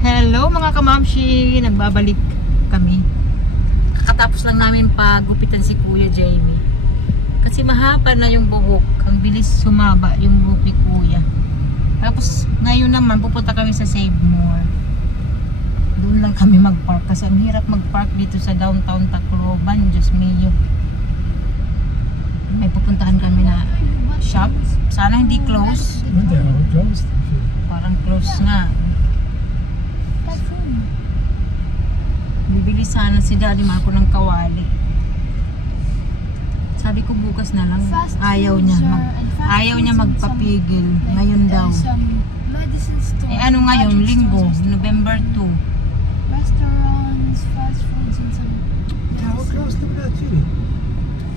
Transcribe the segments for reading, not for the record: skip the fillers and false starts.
Hello mga kamamshi, nagbabalik kami. Kakatapos lang namin pagupitan si Kuya Jamie. Kasi mahaba na yung buhok. Ang bilis sumaba yung buhok ni Kuya. Tapos ngayon naman pupunta kami sa Save More. Doon lang kami mag-park kasi ang hirap mag-park dito sa downtown Tacloban. Diyos mio. May pupuntahan kami na shop. Sana hindi close. Parang close nga. Bibili sana si Daddy Marco ng kawali. Sabi ko bukas na lang. Ayaw niya magpapigil. Ngayon daw. Eh ano ngayon? Linggo, November 2. Restaurants, fast foods, and some.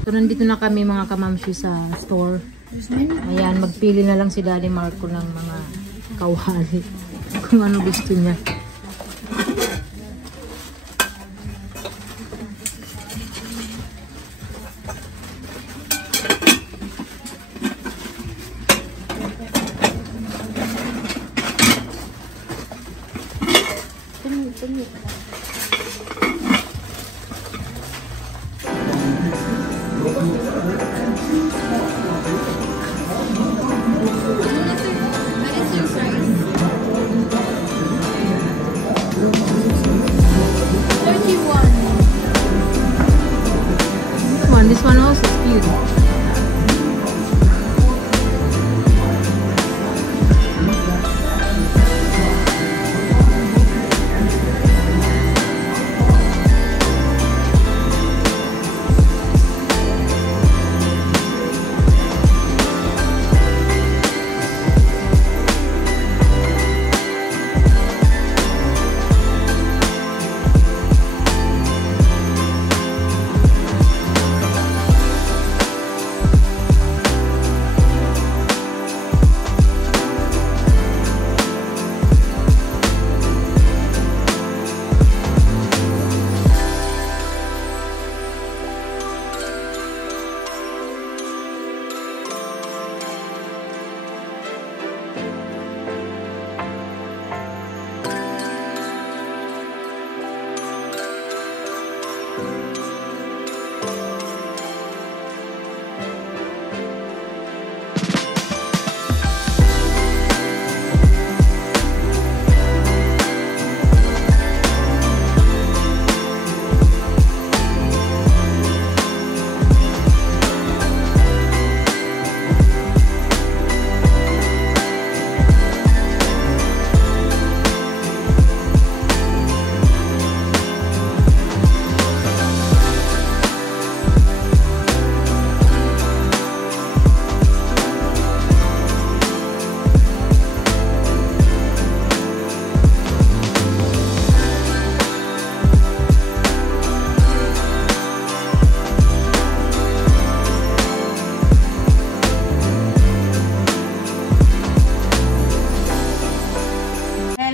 So nandito na kami mga kamamshi sa store. Ayan, magpili na lang si Daddy Marco ng mga kawali. Kung ano gusto niya. This one also is cute.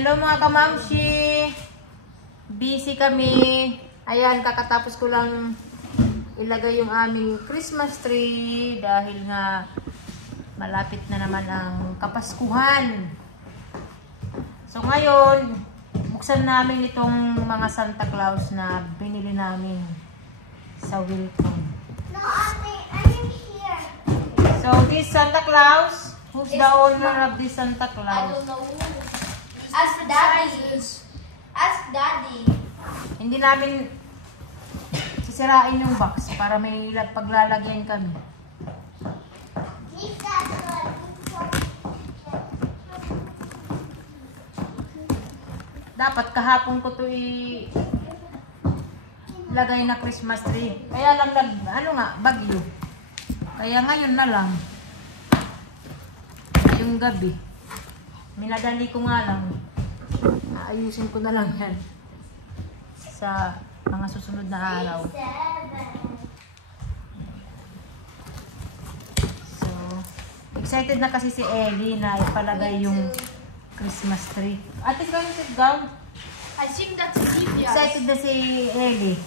Hello mga kamamshi, busy kami. Ayan, kakatapos ko lang ilagay yung aming Christmas tree dahil nga malapit na naman ang Kapaskuhan. So ngayon, buksan namin itong mga Santa Claus na binili namin sa Wilcom. No, I'm here. So this Santa Claus, who's the owner of this Santa Claus? I don't know. Ask Daddy. Ask Daddy. Hindi namin sisirain yung box para may paglalagyan kami. Dapat kahapon ko to ilagay na Christmas tree. Kaya lang bagyo. Kaya ngayon na lang. Yung gabi. Minadali ko nga lang. Ayusin ko na lang yan sa mga susunod na araw. So, excited na kasi si Ellie na ipalagay yung Christmas tree. Ate, can you sit down? I think that's Olivia. Excited na si Ellie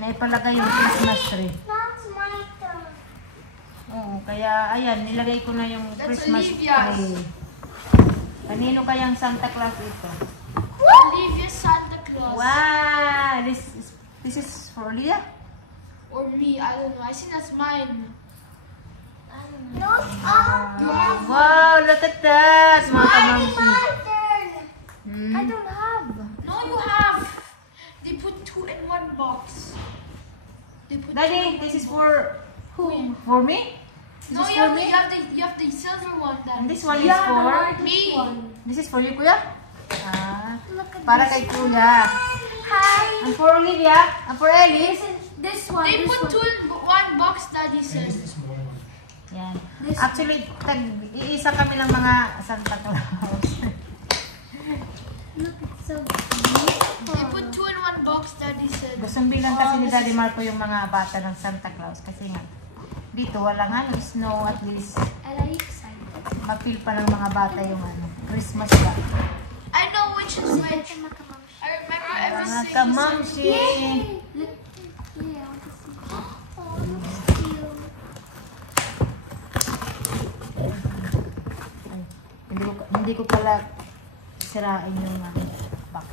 na ipalagay yung Christmas tree. That's my turn. Oo, kaya ayan, nilagay ko na yung That's Christmas Olivia's. tree. Kanino kayang Santa Claus ito? Olivia Santa Claus. Wow! This is for Olivia? Or me, I don't know. I think that's mine. No, Wow, look at that! Mga kamamsi. turn. I don't have. No, you have. They put 2 in 1 box. They put Daddy, this is for who? For me? No, This is you for have, me? you have the silver one. And Then. this one is Yeah, the for... hardest me. one. This is for you, Kuya? Ah, Look at para this. kay Kuya. Hi. And for Olivia? And for Ellie? This one. They This put one. 2 in 1 box, Daddy said. Yan. This Actually, iisa kami ng mga Santa Claus. Look, it's so They put beautiful. 2 in 1 box, Daddy said. Gustong bilang kasi ni Daddy Marco yung mga bata ng Santa Claus. Kasi nga, dito wala nga ng snow, at least And I'm excited. mapil pa ng mga bata yung Christmas ba. I know which is which. I remember every Mga single kamamsi. Look. Yeah, I want to see. Oh, looks cute. Hindi ko pala sirain yung box.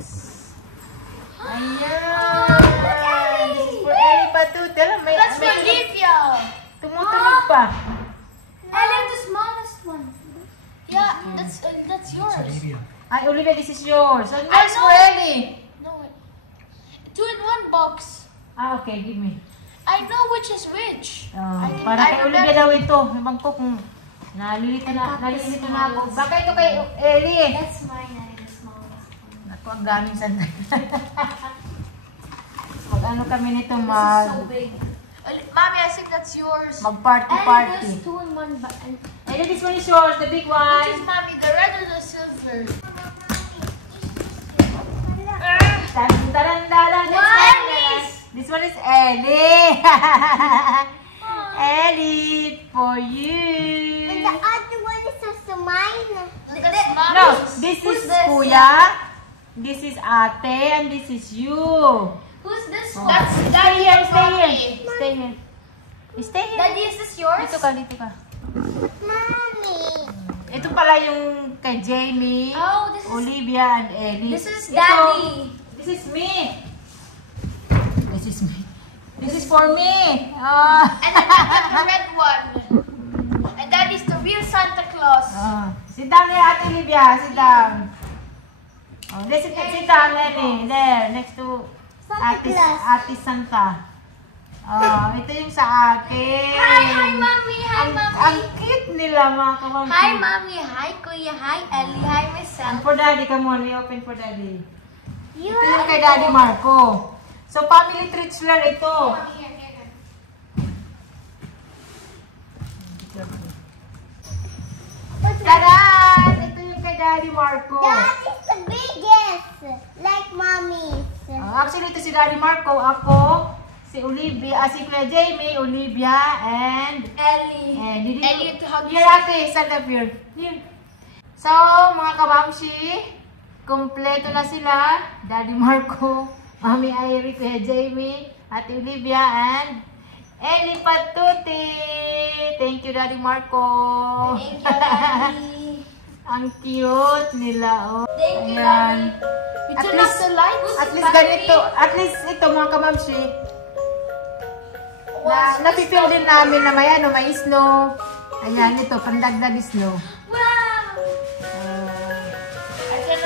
Ayan! This is for Ellie Patutel. That's for Olivia. Tumutunog pa. I like the smallest one. Yeah, that's yours. Ay, Olivia, this is yours. And I yours know. for Ellie. No, wait. 2 in 1 box. Ah, okay. Give me. I know which is which. Para kay Olivia daw ito. Ibang ko kung nalilito na ako. Baka ito kay Ellie. That's mine. I like the smallest one. Ako ang daming sanda. Mag-ano kami nito, This is so big. Mommy, I think that's yours. And mag-party-party. there's 2 in 1. And this one is yours, the big Which one. is Mommy, the red or the silver? Taran-taran-taran. This one is Ellie. Ellie, for you. And the other one is also mine. That's No, Mommy's. this Who's is this? Kuya. This is Ate, and this is you. Who's this Oh. one? That's Stay Daddy here, and stay here. Mommy. Stay here. Stay here. Daddy, is this yours? Dito ka, dito ka. Mommy. Ito pala yung kay Jamie, Oh, this is Olivia, and Ellie. this is Ito, Daddy. This is me. This is me. This is for me. Oh. And then I got the red one. And Daddy's the real Santa Claus. Oh. Sit down there, Ate Olivia. Sit down. Oh, there, sit down, Ellie. There, next to Santa Claus. Ate Santa. Oh, ito yung sa akin. Hi, Mommy. Hi, Ang Mommy. cute nila, mga kamamsi. Hi, Mommy. Hi, Kuya. Hi, Ellie. Hi, And myself. for Daddy, come on. We open for Daddy. You Ito yung kay Daddy Marco. So, family treats lang ito. Tadan! Ito yung kay Daddy Marco. That is the biggest, like Mommy's. Actually, ito si Daddy Marco. Ako, si Olivia, si Kuya Jamie, Olivia, and Ellie. Ellie, to hug here, ate, stand up here. Here. So, mga kabamsi, kompleto na sila. Daddy Marco, Mami Irie, Kuya Jamie, Ate Olivia, and Ellie Patuti. Thank you, Daddy Marco. Thank you, Daddy. Ang cute nila, oh. Thank you, Ayan. Daddy. At Turn least, off the lights. at least ganito, at least ito mga kamamsi, napipil din namin na may ano, may snow. Ayan, ito, pandagdag snow. Wow.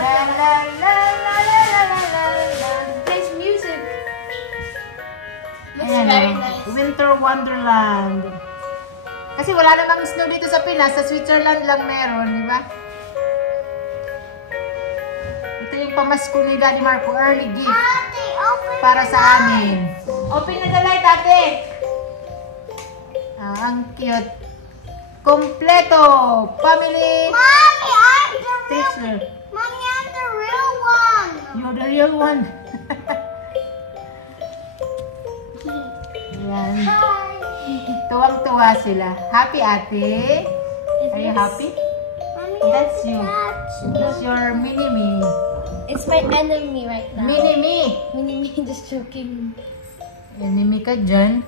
La la la la la la la la. Plays music. Looks Ayan, very oh, nice. Winter Wonderland. Kasi wala namang snow dito sa Pinas, sa Switzerland lang meron, di ba? Ito yung pamasko ni Daddy Marco, early gift Ate, open para the sa lights. amin. Open na the light, ate! Ah, ang cute. Kompleto! Family Mommy, I'm the real. picture. Mommy, I'm the real one. You're the real one. Yan. Hi. Tuwang-tuwa sila. Happy, ate? Are you happy? Mommy, That's I'm you. attached. That's your mini-me. It's my enemy right now. Mini-me. Mini-me just joking. Enemy ka dyan.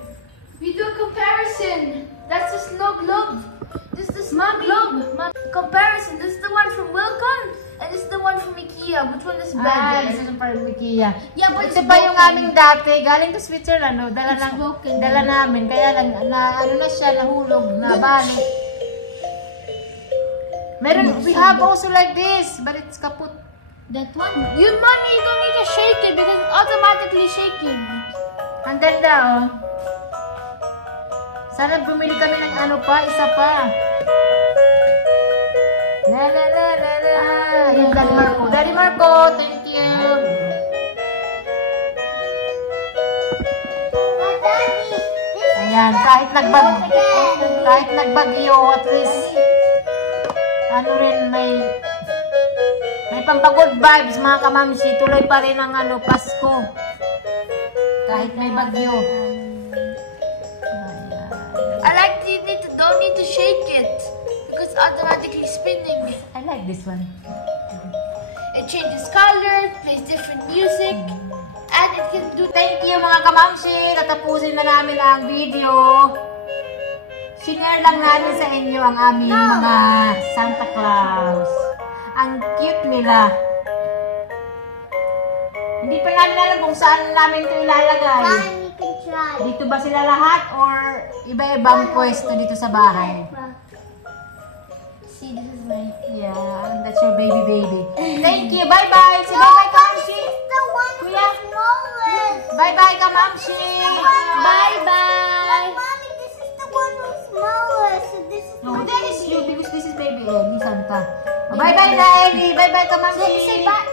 We do a comparison. That's the snow globe. This is the snow globe. Comparison. This is the one from Wilcon. And this is the one from IKEA. Which one is Ah, better? this is from IKEA. Yeah, but Ito it's pa yung broken. aming dati. Galing to Switzerland, no? Dala, It's broken. dala namin. Kaya lang, ano na siya, nahulog, nabalik. Meron, we have also like this, but it's kaput. That one? You, mommy, you don't need to shake it because it's automatically shaking. Ang ganda, oh. Sana bumili kami ng ano pa, isa pa. La la la la la. Yung Daddy Marco. Daddy Marco, thank you. Ayan, kahit nagbagyo, at least, ano rin, may pampagod vibes, mga kamamsi. Tuloy pa rin ang ano, Pasko. Kahit may bagyo. I like you don't need to shake it because it's automatically spinning. I like this one. It changes color, plays different music, and it can do. Thank you mga kamamsi. Natapusin na namin ang video. Sinare lang namin sa inyo ang aming mga Santa Claus. Ang cute nila. Hindi pa namin alam kung saan namin ito ilalagay. Fine, you can try. Dito ba sila lahat or iba-ibang pwesto dito sa bahay? See, this is my. Yeah, that's your baby. Thank you. Bye-bye. Say bye-bye, Kamamsi. The one Kuya. smallest. Bye-bye, Kamamsi. Bye. Mommy, this is the one who's smallest. So this is No, that is you because this is baby Ellie, Santa. Bye-bye na, Ellie. Bye-bye, Kamamsi. Say bye.